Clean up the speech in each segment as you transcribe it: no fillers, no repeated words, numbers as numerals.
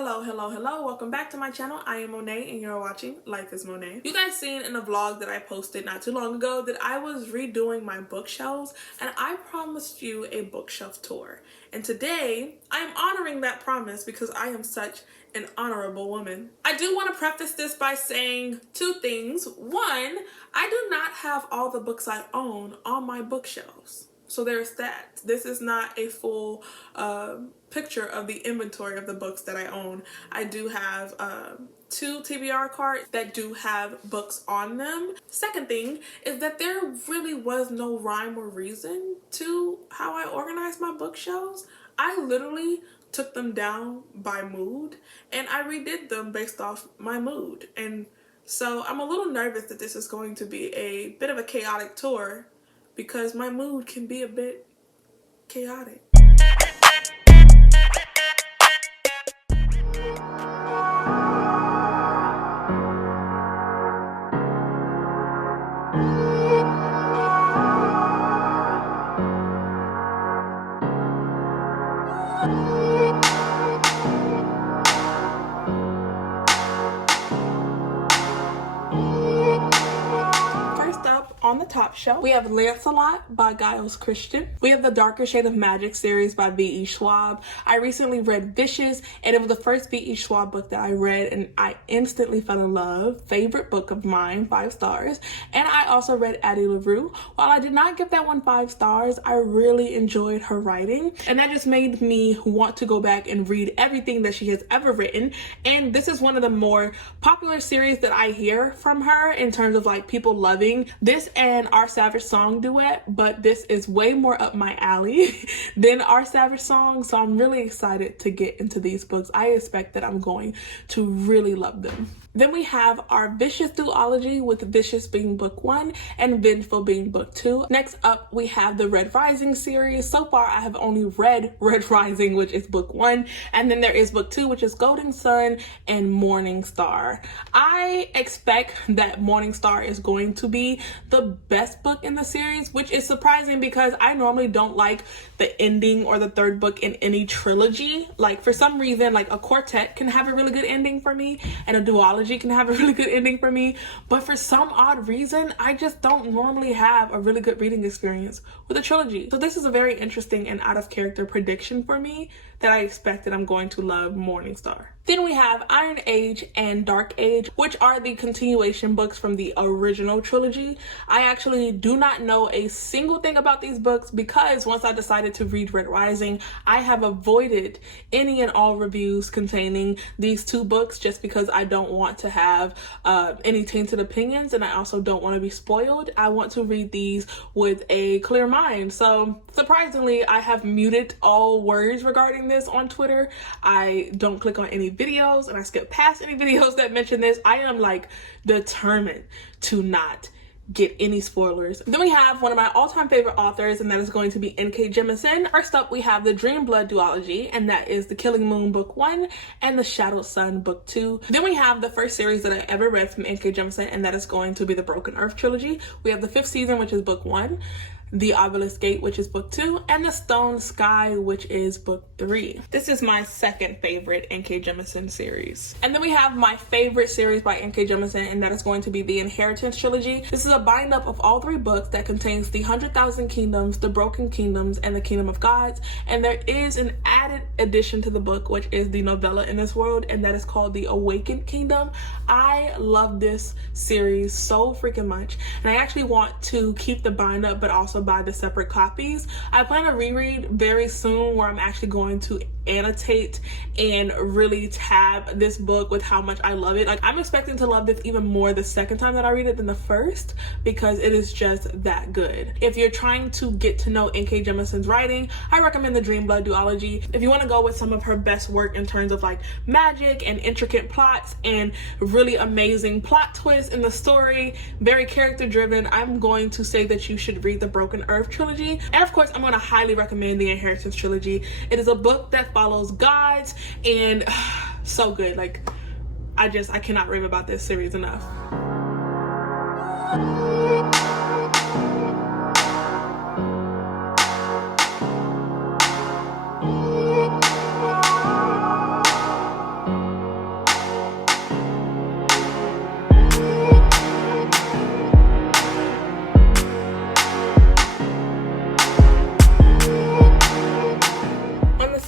Hello. Welcome back to my channel. I am Monet and you're watching Life is Monet. You guys seen in a vlog that I posted not too long ago that I was redoing my bookshelves and I promised you a bookshelf tour. And today I am honoring that promise because I am such an honorable woman. I do want to preface this by saying two things. One, I do not have all the books I own on my bookshelves. So there's that. This is not a full picture of the inventory of the books that I own. I do have two TBR cards that do have books on them. Second thing is that there really was no rhyme or reason to how I organized my bookshelves. I literally took them down by mood and I redid them based off my mood. And so I'm a little nervous that this is going to be a bit of a chaotic tour because my mood can be a bit chaotic. On the top shelf, we have Lancelot by Giles Christian. We have the Darker Shade of Magic series by V.E. Schwab. I recently read Vicious, and it was the first V.E. Schwab book that I read, and I instantly fell in love. Favorite book of mine, 5 stars. And I also read Addie LaRue. While I did not give that one 5 stars, I really enjoyed her writing, and that just made me want to go back and read everything that she has ever written. And this is one of the more popular series that I hear from her in terms of like people loving this and Our Savage Song duet, but this is way more up my alley than Our Savage Song, so I'm really excited to get into these books. I expect that I'm going to really love them. Then we have our Vicious duology, with Vicious being book 1 and Vengeful being book 2. Next up, we have the Red Rising series. So far, I have only read Red Rising, which is book 1, and then there is book 2, which is Golden Sun and Morning Star. I expect that Morning Star is going to be the best book in the series, which is surprising because I normally don't like the ending or the third book in any trilogy. Like, for some reason, like a quartet can have a really good ending for me and a duology can have a really good ending for me, but for some odd reason I just don't normally have a really good reading experience with a trilogy. So this is a very interesting and out of character prediction for me that I expect that I'm going to love Morning Star. Then we have Iron Age and Dark Age, which are the continuation books from the original trilogy. I actually do not know a single thing about these books because once I decided to read Red Rising, I have avoided any and all reviews containing these two books just because I don't want to have any tainted opinions, and I also don't want to be spoiled. I want to read these with a clear mind. So surprisingly, I have muted all words regarding this on Twitter. I don't click on any videos and I skip past any videos that mention this. I am like determined to not get any spoilers. Then we have one of my all-time favorite authors, and that is going to be N.K. Jemisin. First up, we have the Dream Blood duology, and that is the Killing Moon book 1 and the Shadowed Sun book 2. Then we have the first series that I ever read from N.K. Jemisin, and that is going to be the Broken Earth trilogy. We have the 5th season, which is book 1, the Obelisk Gate, which is book 2, and the Stone Sky, which is book 3. This is my second favorite N.K. Jemisin series. And then we have my favorite series by N.K. Jemisin, and that is going to be the Inheritance trilogy. This is a bind up of all 3 books that contains the 100,000 Kingdoms, the Broken Kingdoms, and the Kingdom of Gods. And there is an added addition to the book, which is the novella in this world, and that is called the Awakened Kingdom. I love this series so freaking much, and I actually want to keep the bind up, but also buy the separate copies. I plan to reread very soon where I'm actually going to annotate and really tab this book with how much I love it. Like, I'm expecting to love this even more the second time that I read it than the first because it is just that good. If you're trying to get to know N.K. Jemisin's writing, I recommend the Dream Blood duology. If you want to go with some of her best work in terms of like magic and intricate plots and really amazing plot twists in the story, very character driven, I'm going to say that you should read the Broken Earth trilogy. And of course, I'm going to highly recommend the Inheritance trilogy. It is a book that follows gods and so good. Like, I cannot rave about this series enough.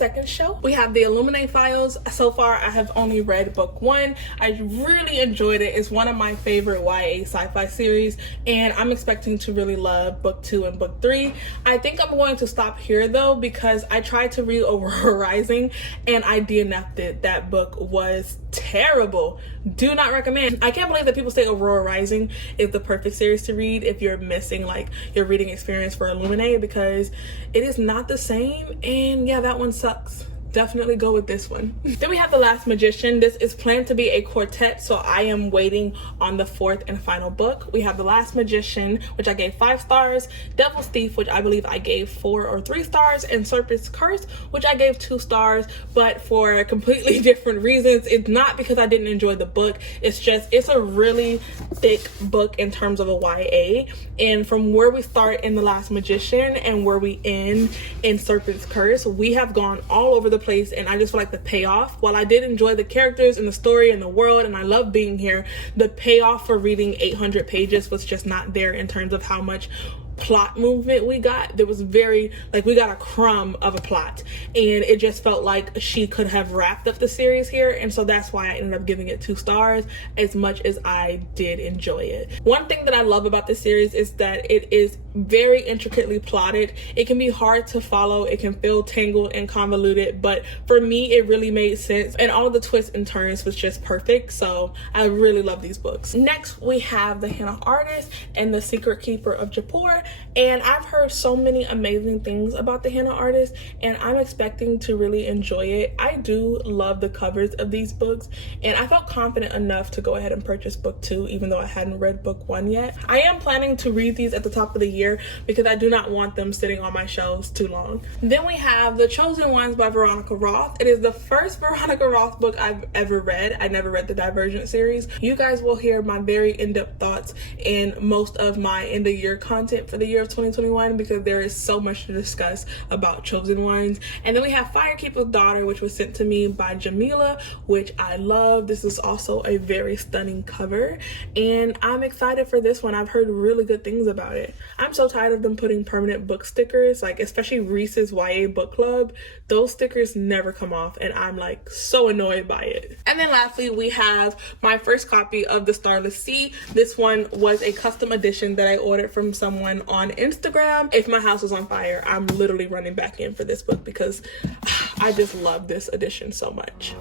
second shelf, we have the Illuminae Files. So far, I have only read book 1. I really enjoyed it. It's one of my favorite YA sci-fi series, and I'm expecting to really love book 2 and book 3. I think I'm going to stop here though, because I tried to read Aurora Rising and I DNF'd it. That book was terrible. Do not recommend. I can't believe that people say Aurora Rising is the perfect series to read if you're missing like your reading experience for Illuminae, because it is not the same, and yeah, that one sucks. Definitely go with this one. Then we have The Last Magician. This is planned to be a quartet, so I am waiting on the 4th and final book. We have The Last Magician, which I gave 5 stars, Devil's Thief, which I believe I gave 4 or 3 stars, and Serpent's Curse, which I gave 2 stars, but for completely different reasons. It's not because I didn't enjoy the book, it's a really thick book in terms of a YA, and from where we start in The Last Magician and where we end in Serpent's Curse, we have gone all over the place, and I just feel like the payoff, while I did enjoy the characters and the story and the world and I love being here, the payoff for reading 800 pages was just not there in terms of how much plot movement we got. There was very, like, we got a crumb of a plot, and it just felt like she could have wrapped up the series here, and so that's why I ended up giving it 2 stars, as much as I did enjoy it. One thing that I love about this series is that it is very intricately plotted. It can be hard to follow, it can feel tangled and convoluted, but for me it really made sense, and all of the twists and turns was just perfect, so I really love these books. Next we have The Henna Artist and The Secret Keeper of Jaipur, and I've heard so many amazing things about The Henna Artist, and I'm expecting to really enjoy it. I do love the covers of these books, and I felt confident enough to go ahead and purchase book 2 even though I hadn't read book 1 yet. I am planning to read these at the top of the year because I do not want them sitting on my shelves too long. Then we have The Chosen Ones by Veronica Roth. It is the first Veronica Roth book I've ever read. I never read the Divergent series. You guys will hear my very in-depth thoughts in most of my end of year content for the year of 2021, because there is so much to discuss about Chosen Ones. And then we have Firekeeper's Daughter, which was sent to me by Jamila, which I love. This is also a very stunning cover, and I'm excited for this one. I've heard really good things about it. I'm so tired of them putting permanent book stickers, like especially Reese's YA Book Club. Those stickers never come off, and I'm like so annoyed by it. And then lastly, we have my first copy of The Starless Sea. This one was a custom edition that I ordered from someone on Instagram. If my house was on fire, I'm literally running back in for this book because I just love this edition so much.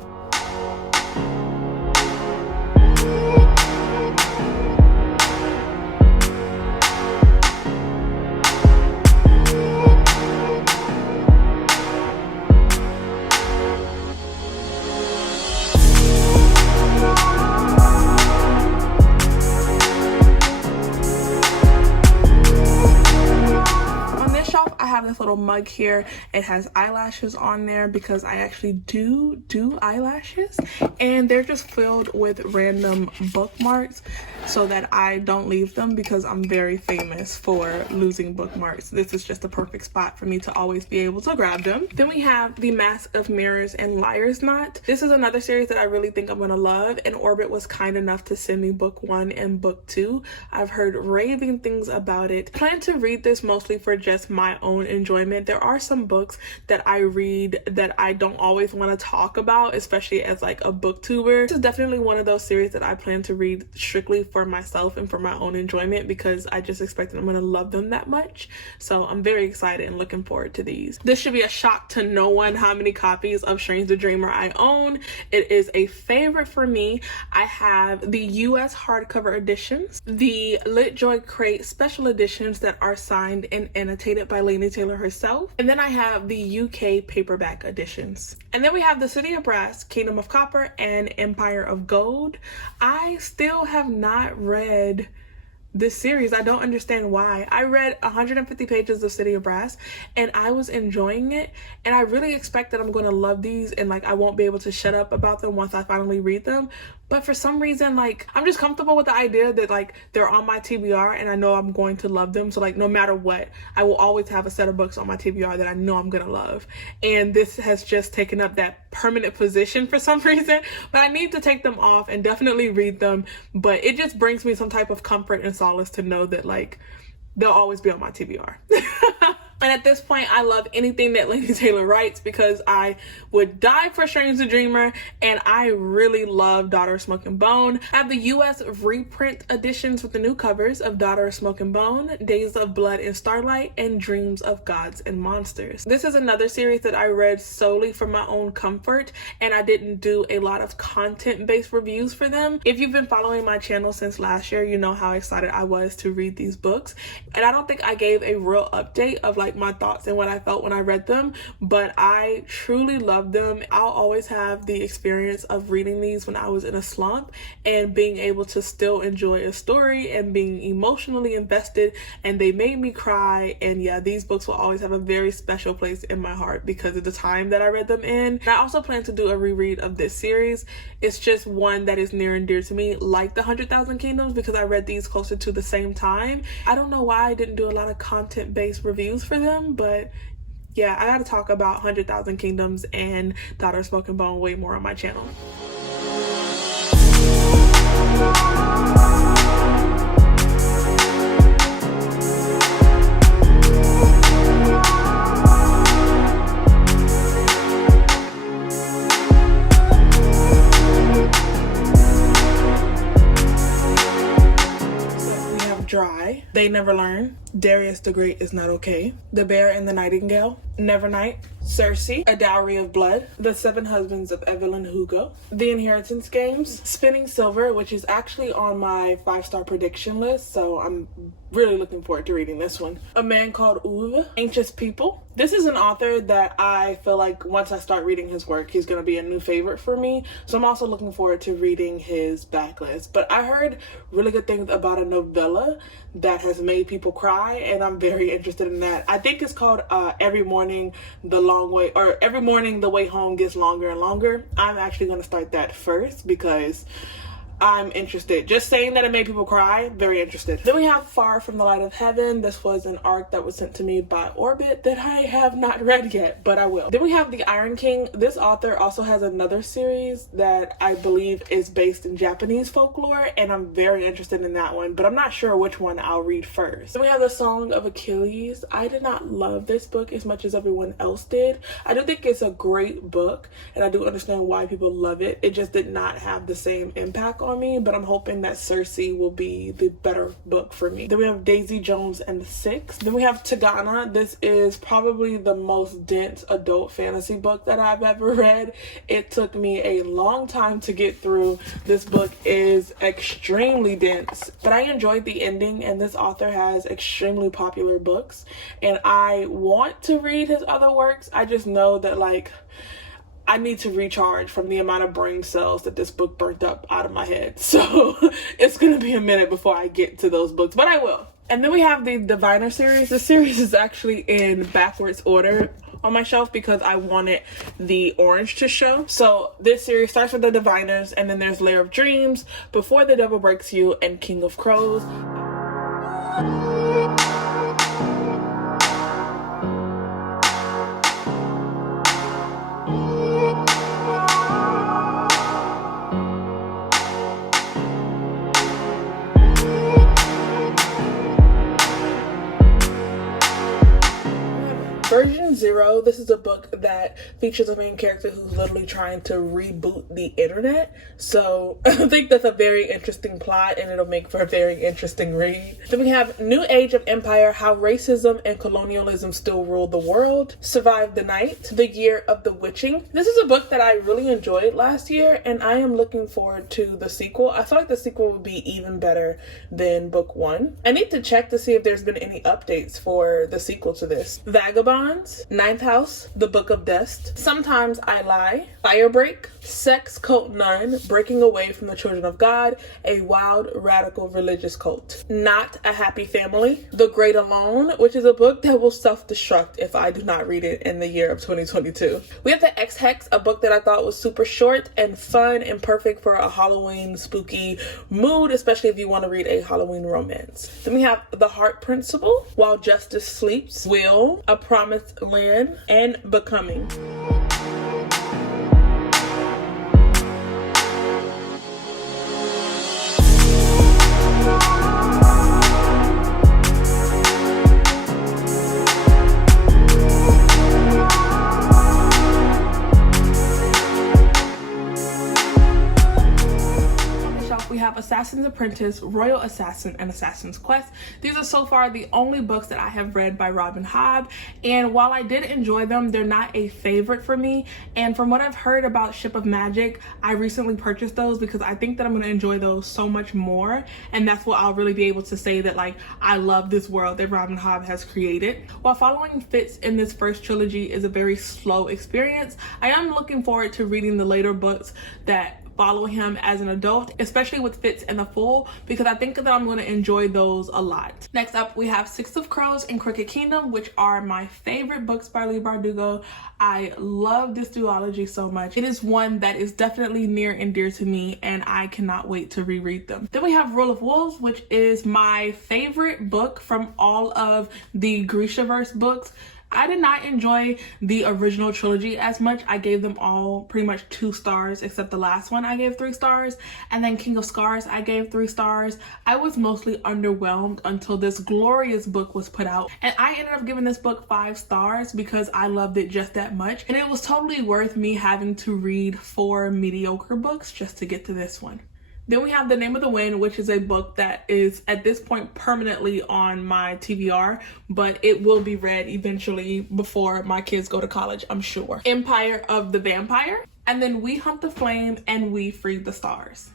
This little mug here, it has eyelashes on there because I actually do eyelashes, and they're just filled with random bookmarks so that I don't leave them, because I'm very famous for losing bookmarks. This is just a perfect spot for me to always be able to grab them. Then we have The Mask of Mirrors and Liar's Knot. This is another series that I really think I'm gonna love, and Orbit was kind enough to send me book 1 and book 2. I've heard raving things about it. I plan to read this mostly for just my own enjoyment. There are some books that I read that I don't always want to talk about, especially as like a booktuber. This is definitely one of those series that I plan to read strictly for myself and for my own enjoyment, because I just expect that I'm going to love them that much. So I'm very excited and looking forward to these. This should be a shock to no one how many copies of Strange the Dreamer I own. It is a favorite for me. I have the US hardcover editions, the Lit Joy Crate special editions that are signed and annotated by Laini Taylor herself, and then I have the UK paperback editions. And then we have The City of Brass, Kingdom of Copper, and Empire of Gold. I still have not read this series. I don't understand why. I read 150 pages of City of Brass and I was enjoying it, and I really expect that I'm going to love these and like I won't be able to shut up about them once I finally read them. But for some reason, like, I'm just comfortable with the idea that like they're on my TBR and I know I'm going to love them. So like no matter what, I will always have a set of books on my TBR that I know I'm gonna love. And this has just taken up that permanent position for some reason. But I need to take them off and definitely read them. But it just brings me some type of comfort and solace to know that like they'll always be on my TBR. And at this point, I love anything that Laini Taylor writes because I would die for Strange the Dreamer, and I really love Daughter of Smoke and Bone. I have the US reprint editions with the new covers of Daughter of Smoke and Bone, Days of Blood and Starlight, and Dreams of Gods and Monsters. This is another series that I read solely for my own comfort, and I didn't do a lot of content-based reviews for them. If you've been following my channel since last year, you know how excited I was to read these books, and I don't think I gave a real update of like my thoughts and what I felt when I read them, but I truly love them. I'll always have the experience of reading these when I was in a slump and being able to still enjoy a story and being emotionally invested, and they made me cry. And yeah, these books will always have a very special place in my heart because of the time that I read them in. And I also plan to do a reread of this series. It's just one that is near and dear to me, like the 100,000 Kingdoms, because I read these closer to the same time. I don't know why I didn't do a lot of content-based reviews for them, but yeah, I gotta talk about 100,000 Kingdoms and Daughter of Smoke and Bone way more on my channel. Dry, They Never Learn, Darius the Great Is Not Okay, The Bear and the Nightingale, Nevernight, Circe, A Dowry of Blood, The Seven Husbands of Evelyn Hugo, The Inheritance Games, Spinning Silver, which is actually on my 5-star prediction list, so I'm really looking forward to reading this one. A Man Called Uwe, Anxious People. This is an author that I feel like once I start reading his work, he's going to be a new favorite for me, so I'm also looking forward to reading his backlist. But I heard really good things about a novella that has made people cry, and I'm very interested in that. I think it's called Every Morning the Way Home Gets Longer and Longer. I'm actually going to start that first because I'm interested. Just saying that it made people cry, very interested. Then we have Far From the Light of Heaven. This was an arc that was sent to me by Orbit that I have not read yet, but I will. Then we have The Iron King. This author also has another series that I believe is based in Japanese folklore, and I'm very interested in that one, but I'm not sure which one I'll read first. Then we have The Song of Achilles. I did not love this book as much as everyone else did. I do think it's a great book, and I do understand why people love it. It just did not have the same impact on me, but I'm hoping that Circe will be the better book for me. Then we have Daisy Jones and the Six. Then we have Tagana. This is probably the most dense adult fantasy book that I've ever read. It took me a long time to get through. This book is extremely dense, but I enjoyed the ending, and this author has extremely popular books, and I want to read his other works. I just know that like I need to recharge from the amount of brain cells that this book burnt up out of my head. So it's going to be a minute before I get to those books, but I will. And then we have the Diviner series. This series is actually in backwards order on my shelf because I wanted the orange to show. So this series starts with the Diviners, and then there's Lair of Dreams, Before the Devil Breaks You, and King of Crows. Version Zero, this is a book that features a main character who's literally trying to reboot the internet. So I think that's a very interesting plot, and it'll make for a very interesting read. Then we have New Age of Empire, How Racism and Colonialism Still Rule the World, Survive the Night, The Year of the Witching. This is a book that I really enjoyed last year, and I am looking forward to the sequel. I feel like the sequel would be even better than book one. I need to check to see if there's been any updates for the sequel to this. Vagabond, Ninth House, The Book of Dust, Sometimes I Lie, Firebreak, Sex Cult Nun, Breaking Away from the Children of God, A Wild Radical Religious Cult, Not a Happy Family, The Great Alone, which is a book that will self-destruct if I do not read it in the year of 2022. We have The X-Hex, a book that I thought was super short and fun and perfect for a Halloween spooky mood, especially if you want to read a Halloween romance. Then we have The Heart Principle, While Justice Sleeps, Will, A Promised Land, and Becoming. have Assassin's Apprentice, Royal Assassin, and Assassin's Quest. These are so far the only books that I have read by Robin Hobb, and while I did enjoy them, they're not a favorite for me. And from what I've heard about Ship of Magic, I recently purchased those because I think that I'm going to enjoy those so much more, and that's what I'll really be able to say that like I love this world that Robin Hobb has created. While following Fitz in this first trilogy is a very slow experience, I am looking forward to reading the later books that follow him as an adult, especially with Fitz and the Fool, because I think that I'm going to enjoy those a lot. Next up, we have Six of Crows and Crooked Kingdom, which are my favorite books by Leigh Bardugo. I love this duology so much. It is one that is definitely near and dear to me, and I cannot wait to reread them. Then we have Rule of Wolves, which is my favorite book from all of the Grishaverse books. I did not enjoy the original trilogy as much. I gave them all pretty much 2 stars, except the last one I gave 3 stars. And then King of Scars I gave 3 stars. I was mostly underwhelmed until this glorious book was put out. And I ended up giving this book 5 stars because I loved it just that much. And it was totally worth me having to read 4 mediocre books just to get to this one. Then we have The Name of the Wind, which is a book that is at this point permanently on my TBR, but it will be read eventually before my kids go to college, I'm sure. Empire of the Vampire, and then We Hunt the Flame and We Freed the Stars.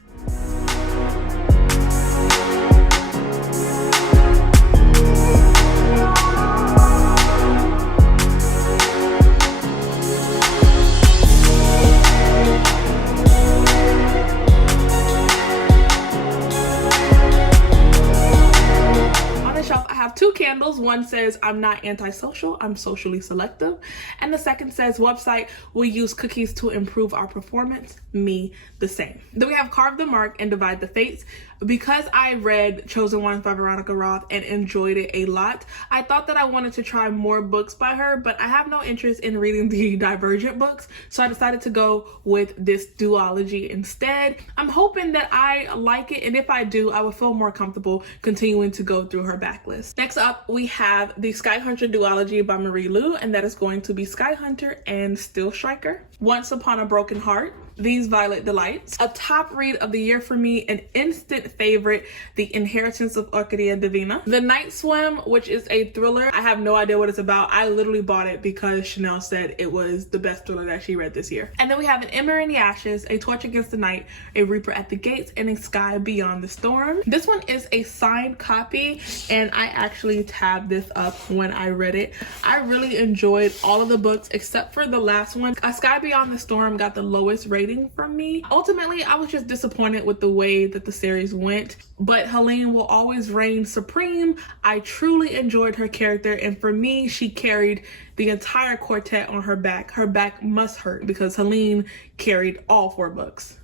Two candles. One says I'm not antisocial, I'm socially selective, and the second says website we use cookies to improve our performance, me the same. Then we have Carve the Mark and Divide the Fates. Because I read Chosen Ones by Veronica Roth and enjoyed it a lot, I thought that I wanted to try more books by her, but I have no interest in reading the Divergent books, so I decided to go with this duology instead. I'm hoping that I like it, and if I do, I will feel more comfortable continuing to go through her backlist. Next up, we have the Sky Hunter duology by Marie Lu, and that is going to be Sky Hunter and Steel Striker. Once Upon a Broken Heart, These Violet Delights, a top read of the year for me, an instant favorite, The Inheritance of Orchidea Divina. The Night Swim, which is a thriller. I have no idea what it's about. I literally bought it because Chanel said it was the best thriller that she read this year. And then we have An Ember in the Ashes, A Torch Against the Night, A Reaper at the Gates, and A Sky Beyond the Storm. This one is a signed copy, and I actually tabbed this up when I read it. I really enjoyed all of the books except for the last one. A Sky Beyond the Storm got the lowest rating from me. Ultimately, I was just disappointed with the way that the series went, but Helene will always reign supreme. I truly enjoyed her character, and for me, she carried the entire quartet on her back. Her back must hurt because Helene carried all 4 books.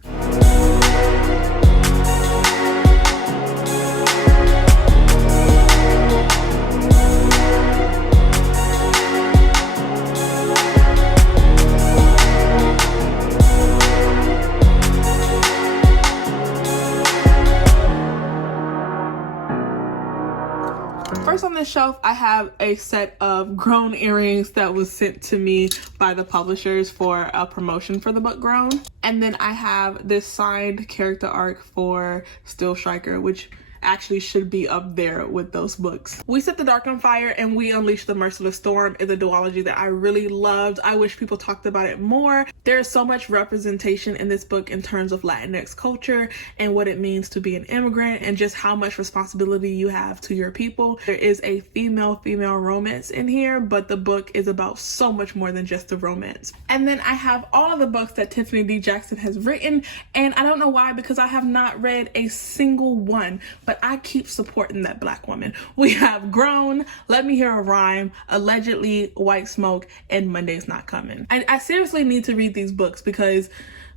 First on this shelf, I have a set of Grown earrings that was sent to me by the publishers for a promotion for the book Grown. And then I have this signed character arc for Steel Striker, which actually should be up there with those books. We Set the Dark on Fire and We Unleash the Merciless Storm is a duology that I really loved. I wish people talked about it more. There's so much representation in this book in terms of Latinx culture and what it means to be an immigrant and just how much responsibility you have to your people. There is a female-female romance in here, but the book is about so much more than just the romance. And then I have all of the books that Tiffany D. Jackson has written, and I don't know why, because I have not read a single one, but I keep supporting that Black woman. We have Grown, Let Me Hear a Rhyme, Allegedly, White Smoke, and Monday's Not Coming. And I seriously need to read these books because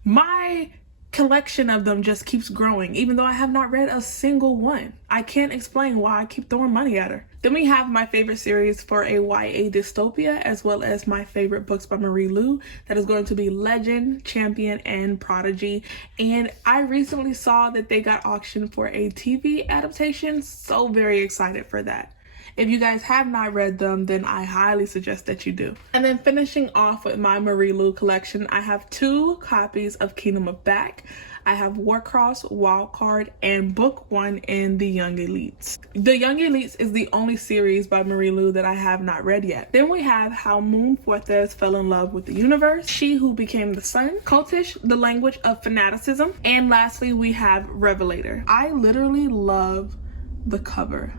my collection of them just keeps growing, even though I have not read a single one. I can't explain why I keep throwing money at her. Then we have my favorite series for a YA dystopia, as well as my favorite books by Marie Lu. That is going to be Legend, Champion, and Prodigy. And I recently saw that they got auctioned for a TV adaptation, so very excited for that. If you guys have not read them, then I highly suggest that you do. And then finishing off with my Marie Lu collection, I have 2 copies of Kingdom of Back. I have Warcross, Wildcard, and book 1 in The Young Elites. The Young Elites is the only series by Marie Lu that I have not read yet. Then we have How Moon Fuertes Fell in Love with the Universe, She Who Became the Sun, Cultish, The Language of Fanaticism, and lastly we have Revelator. I literally love the cover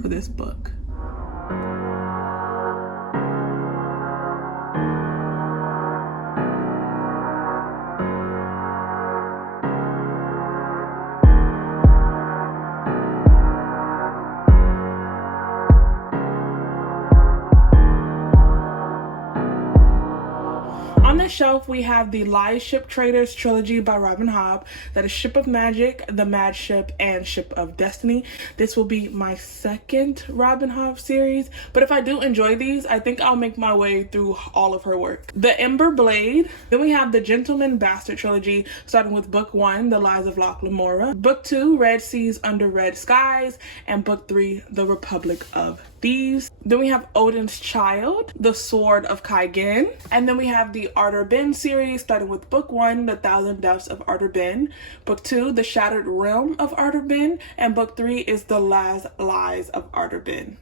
for this book. On the shelf, we have the Lies Ship Traders trilogy by Robin Hobb. That is Ship of Magic, The Mad Ship, and Ship of Destiny. This will be my second Robin Hobb series, but if I do enjoy these, I think I'll make my way through all of her work. The Ember Blade. Then we have the Gentleman Bastard trilogy, starting with book 1, The Lies of Locke Lamora, book 2, Red Seas Under Red Skies, and book 3, The Republic of Thieves. Then we have Odin's Child, The Sword of Kaigen, and then we have the Arthur Ben series, starting with book 1, The Thousand Deaths of Arthur Ben, book 2, The Shattered Realm of Arthur Ben, and book 3 is The Last Lies of Arthur Ben.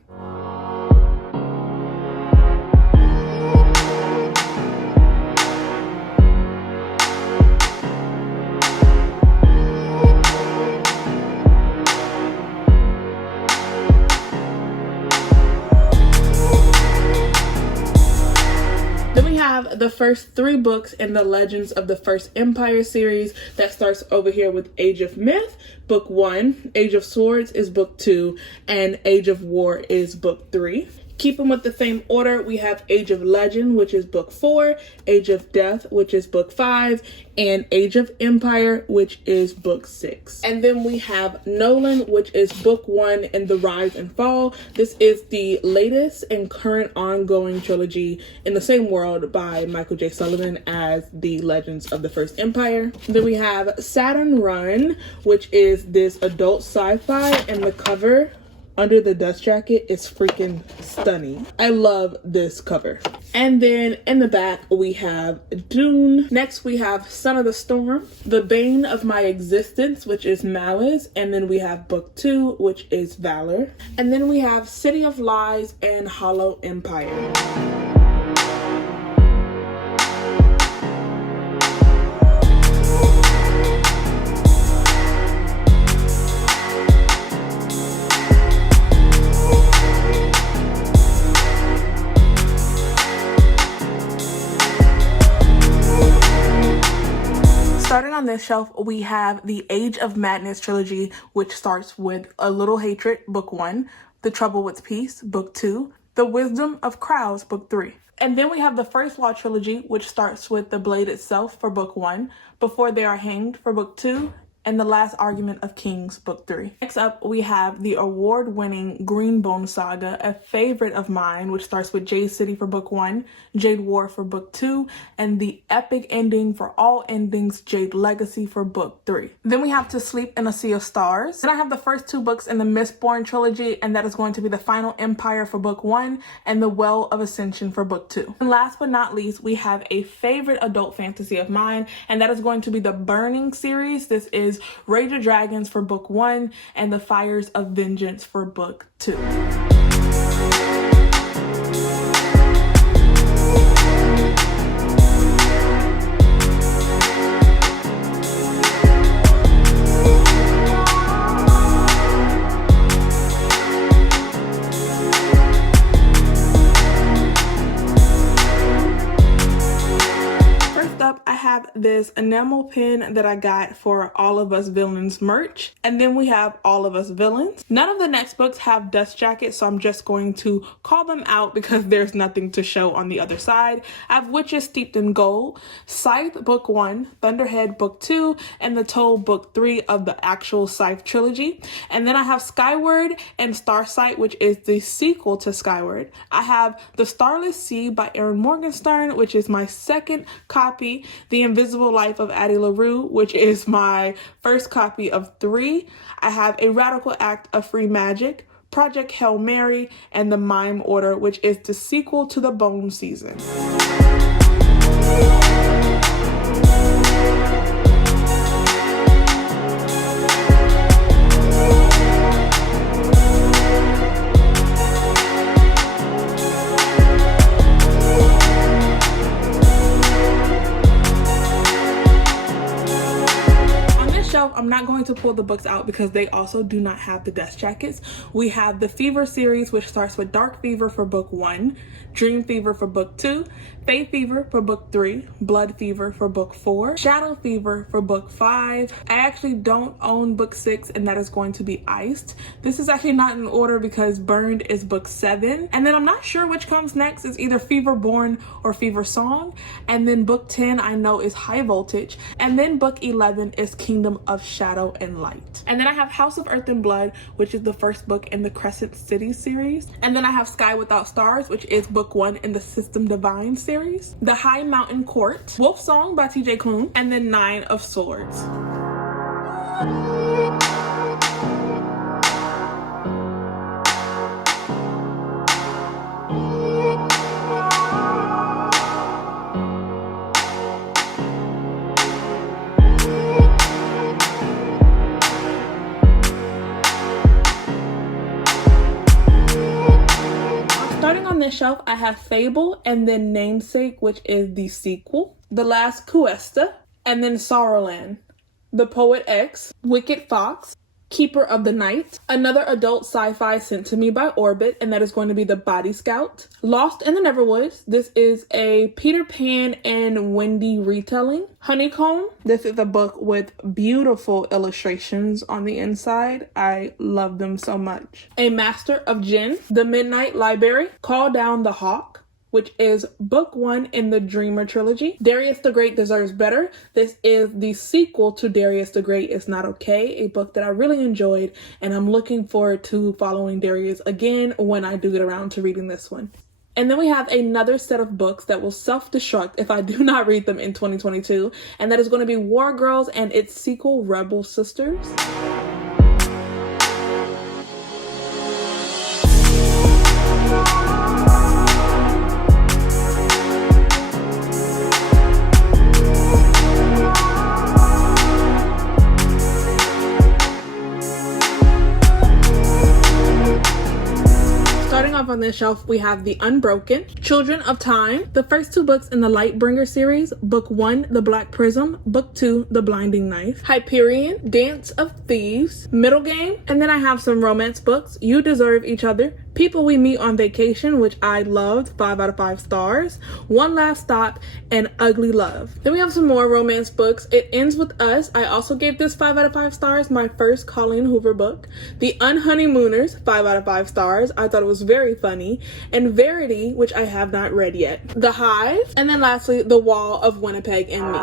The first 3 books in the Legends of the First Empire series. That starts over here with Age of Myth, book 1, Age of Swords is book 2, and Age of War is book 3. Keeping with the same order, we have Age of Legend, which is book 4, Age of Death, which is book 5, and Age of Empire, which is book 6. And then we have Nolan, which is book 1 in The Rise and Fall. This is the latest and current ongoing trilogy in the same world by Michael J. Sullivan as the Legends of the First Empire. Then we have Saturn Run, which is this adult sci-fi, and the cover under the dust jacket is freaking stunning. I love this cover. And then in the back we have Dune. Next we have Son of the Storm, The Bane of My Existence, which is Malice, and then we have book 2, which is Valor. And then we have City of Lies and Hollow Empire. Starting on this shelf, we have the Age of Madness trilogy, which starts with A Little Hatred, book 1, The Trouble with Peace, book 2, The Wisdom of Crowds, book 3. And then we have the First Law trilogy, which starts with The Blade Itself for book 1, Before They Are Hanged for book 2, and The Last Argument of Kings, book 3. Next up, we have the award-winning Greenbone saga, a favorite of mine, which starts with Jade City for book 1, Jade War for book 2, and the epic ending for all endings, Jade Legacy for book 3. Then we have To Sleep in a Sea of Stars. Then I have the first 2 books in the Mistborn trilogy, and that is going to be The Final Empire for book 1 and The Well of Ascension for book 2. And last but not least, we have a favorite adult fantasy of mine, and that is going to be the Burning series. This is Rage of Dragons for book 1 and The Fires of Vengeance for book 2. This enamel pin that I got for All of Us Villains merch, and then we have All of Us Villains. None of the next books have dust jackets, so I'm just going to call them out because there's nothing to show on the other side. I have Witches Steeped in Gold, Scythe book 1, Thunderhead book 2, and The Toll book 3 of the actual Scythe trilogy. And then I have Skyward and Starsight, which is the sequel to Skyward. I have The Starless Sea by Erin Morgenstern, which is my second copy. The Invisible Life of Addie LaRue, which is my first copy of 3. I have A Radical Act of Free Magic, Project Hail Mary, and The Mime Order, which is the sequel to the Bone season. I'm not going to pull the books out because they also do not have the death jackets. We have the Fever series, which starts with Dark Fever for book 1, Dream Fever for book 2, Faith Fever for book 3, Blood Fever for book 4, Shadow Fever for book 5. I actually don't own book 6, and that is going to be Iced. This is actually not in order because Burned is book 7. And then I'm not sure which comes next. It's either Fever Born or Fever Song. And then book 10 I know is High Voltage. And then book 11 is Kingdom of Shadow and Light. And then I have House of Earth and Blood, which is the first book in the Crescent City series. And then I have Sky Without Stars, which is book 1 in the System Divine series. The High Mountain Court, Wolf Song by TJ Klune, and then 9 of Swords. Starting on this shelf, I have Fable, and then Namesake, which is the sequel, The Last Cuesta, and then Sorrowland, The Poet X, Wicked Fox, Keeper of the Night, another adult sci-fi sent to me by Orbit, and that is going to be The Body Scout, Lost in the Neverwoods. This is a Peter Pan and Wendy retelling. Honeycomb. This is a book with beautiful illustrations on the inside. I love them so much. A Master of Jinn, The Midnight Library, Call Down the Hawk, which is book 1 in the Dreamer trilogy. Darius the Great Deserves Better. This is the sequel to Darius the Great Is Not Okay, a book that I really enjoyed, and I'm looking forward to following Darius again when I do get around to reading this one. And then we have another set of books that will self-destruct if I do not read them in 2022, and that is going to be War Girls and its sequel, Rebel Sisters. Starting off on this shelf, we have The Unbroken, Children of Time, the first 2 books in the Lightbringer series, book 1, The Black Prism, book 2, The Blinding Knife, Hyperion, Dance of Thieves, Middle Game, and then I have some romance books, You Deserve Each Other, People We Meet on Vacation, which I loved, 5 out of 5 stars, One Last Stop, and Ugly Love. Then we have some more romance books. It Ends With Us. I also gave this 5 out of 5 stars, my first Colleen Hoover book. The Unhoneymooners, 5 out of 5 stars. I thought it was very funny. And Verity, which I have not read yet. The Hive, and then lastly, The Wall of Winnipeg and Me.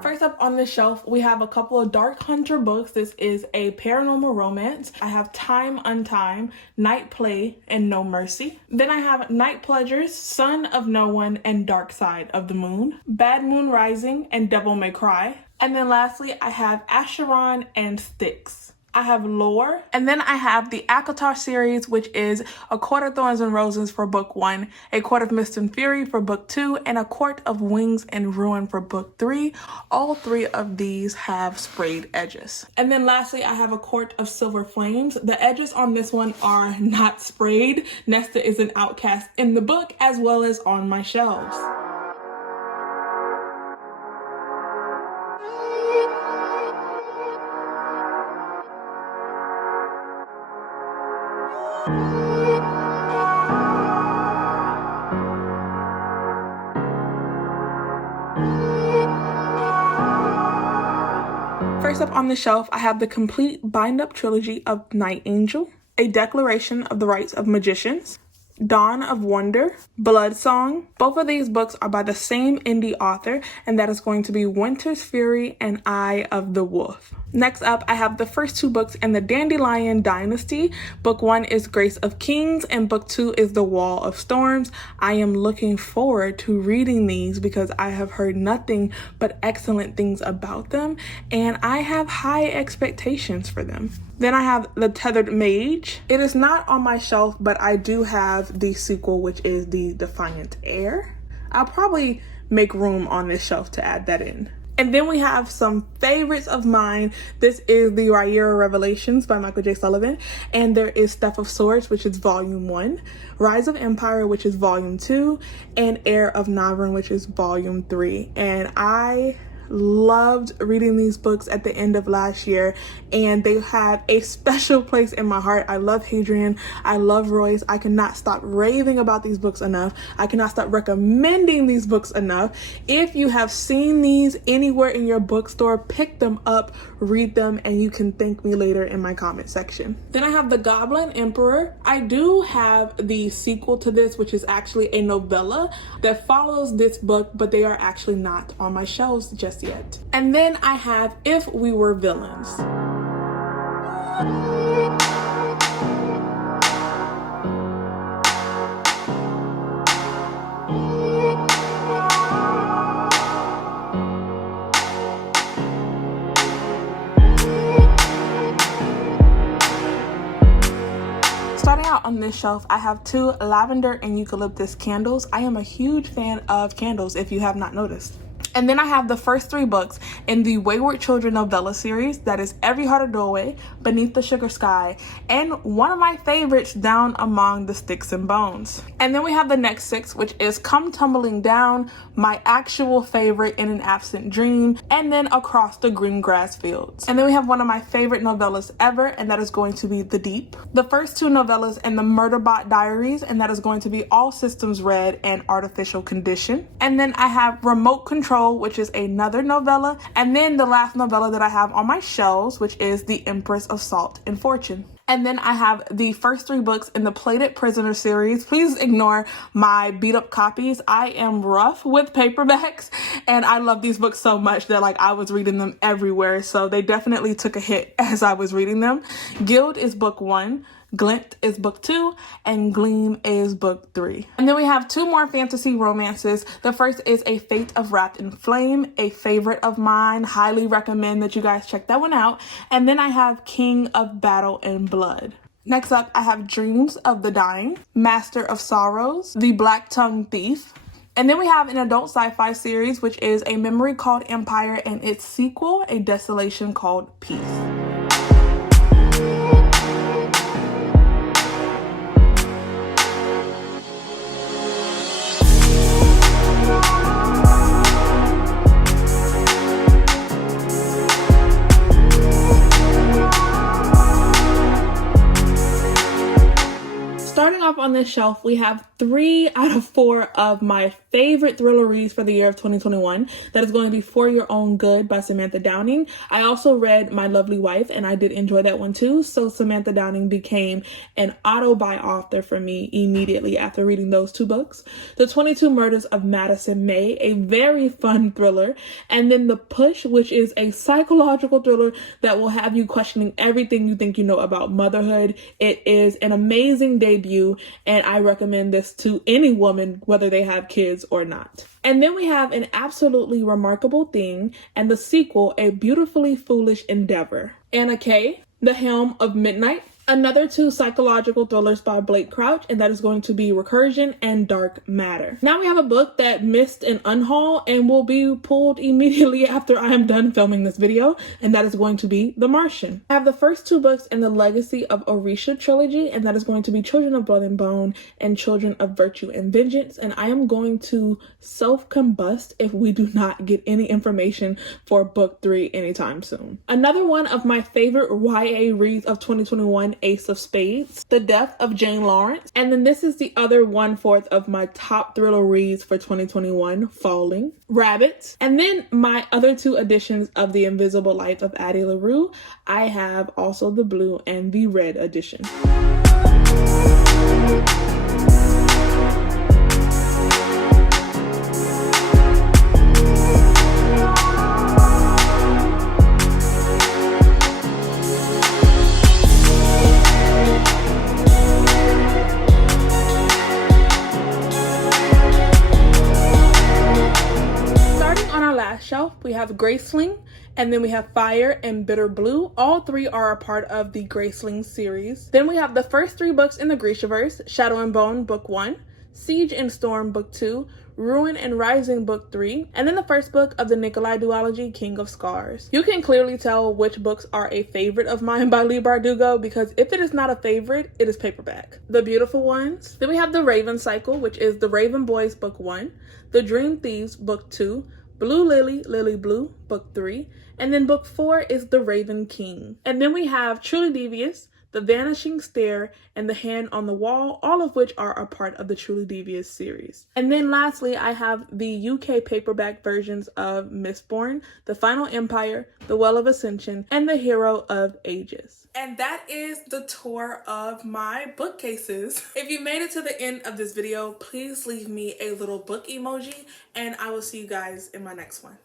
First up on the shelf, we have a couple of Dark Hunter books. This is a paranormal romance. I have Time Untime, Night Play, and No Mercy. Then I have Night Pleasures, Son of No One, and Dark Side of the Moon, Bad Moon Rising, and Devil May Cry. And then lastly, I have Acheron and Styx. I have Lore, and then I have the ACOTAR series, which is A Court of Thorns and Roses for book 1, A Court of Mist and Fury for book 2, and A Court of Wings and Ruin for book 3. All 3 of these have sprayed edges. And then lastly, I have A Court of Silver Flames. The edges on this one are not sprayed. Nesta is an outcast in the book as well as on my shelves. First up on the shelf, I have the complete bind-up trilogy of Night Angel, A Declaration of the Rights of Magicians, Dawn of Wonder, Blood Song. Both of these books are by the same indie author, and that is going to be Winter's Fury and Eye of the Wolf. Next up, I have the first two books in the Dandelion Dynasty. Book 1 is Grace of Kings, and book 2 is The Wall of Storms. I am looking forward to reading these because I have heard nothing but excellent things about them, and I have high expectations for them. Then I have The Tethered Mage. It is not on my shelf, but I do have the sequel, which is The Defiant Heir. I'll probably make room on this shelf to add that in. And then we have some favorites of mine. This is the Rhaenyra Revelations by Michael J. Sullivan. And there is Steph of Swords, which is volume 1. Rise of Empire, which is volume 2. And Heir of Navern, which is volume 3. And I loved reading these books at the end of last year, and they have a special place in my heart. I love Hadrian. I love Royce. I cannot stop raving about these books enough. I cannot stop recommending these books enough. If you have seen these anywhere in your bookstore, pick them up, read them, and you can thank me later in my comment section. Then I have The Goblin Emperor. I do have the sequel to this, which is actually a novella that follows this book, but they are actually not on my shelves just yet. And then I have If We Were Villains. Starting out on this shelf, I have 2 lavender and eucalyptus candles. I am a huge fan of candles, if you have not noticed. And then I have the first 3 books in the Wayward Children novella series. That is Every Heart a Doorway, Beneath the Sugar Sky, and one of my favorites, Down Among the Sticks and Bones. And then we have the next 6, which is Come Tumbling Down, my actual favorite, In an Absent Dream, and then Across the Green Grass Fields. And then we have one of my favorite novellas ever, and that is going to be The Deep. The first 2 novellas in the Murderbot Diaries, and that is going to be All Systems Red and Artificial Condition. And then I have Remote Control, which is another novella, and then the last novella that I have on my shelves, which is The Empress of Salt and Fortune. And then I have the first 3 books in the Plated Prisoner series. Please ignore my beat up copies. I am rough with paperbacks, and I love these books so much that I was reading them everywhere, so they definitely took a hit as I was reading them. Guild is book 1. Glint is book 2, and Gleam is book 3. And then we have 2 more fantasy romances. The first is A Fate of Wrath and Flame, a favorite of mine. Highly recommend that you guys check that one out. And then I have King of Battle and Blood. Next up, I have Dreams of the Dying, Master of Sorrows, The Black Tongue Thief. And then we have an adult sci-fi series, which is A Memory Called Empire, and its sequel, A Desolation Called Peace. Starting off on this shelf, we have 3 out of 4 of my favorite thriller reads for the year of 2021. That is going to be For Your Own Good by Samantha Downing. I also read My Lovely Wife, and I did enjoy that one too. So Samantha Downing became an auto-buy author for me immediately after reading those 2 books. The 22 Murders of Madison May, a very fun thriller. And then The Push, which is a psychological thriller that will have you questioning everything you think you know about motherhood. It is an amazing debut, and I recommend this to any woman, whether they have kids or not. And then we have An Absolutely Remarkable Thing, and the sequel, A Beautifully Foolish Endeavor. Anna Kay, The Helm of Midnight. Another 2 psychological thrillers by Blake Crouch, and that is going to be Recursion and Dark Matter. Now we have a book that missed an unhaul and will be pulled immediately after I am done filming this video, and that is going to be The Martian. I have the first 2 books in the Legacy of Orisha trilogy, and that is going to be Children of Blood and Bone and Children of Virtue and Vengeance, and I am going to self-combust if we do not get any information for book 3 anytime soon. Another one of my favorite YA reads of 2021, Ace of Spades, The Death of Jane Lawrence. And then this is the other 1/4 of my top thriller reads for 2021, Falling, Rabbits. And then my other 2 editions of The Invisible Life of Addie LaRue. I have also the blue and the red edition. last shelf, we have Graceling, and then we have Fire and Bitter Blue. All three are a part of the Graceling series. Then we have the first three books in the Grishaverse: Shadow and Bone, Book 1, Siege and Storm, Book 2, Ruin and Rising, Book 3, and then the first book of the Nikolai duology, King of Scars. You can clearly tell which books are a favorite of mine by Leigh Bardugo, because if it is not a favorite, it is paperback. The Beautiful Ones. Then we have The Raven Cycle, which is The Raven Boys, Book 1, The Dream Thieves, Book 2, Blue Lily, Lily Blue, Book 3, and then Book 4 is The Raven King. And then we have Truly Devious, The Vanishing Stare, and The Hand on the Wall, all of which are a part of the Truly Devious series. And then lastly, I have the UK paperback versions of Mistborn, The Final Empire, The Well of Ascension, and The Hero of Ages. And that is the tour of my bookcases. If you made it to the end of this video, please leave me a little book emoji, and I will see you guys in my next one.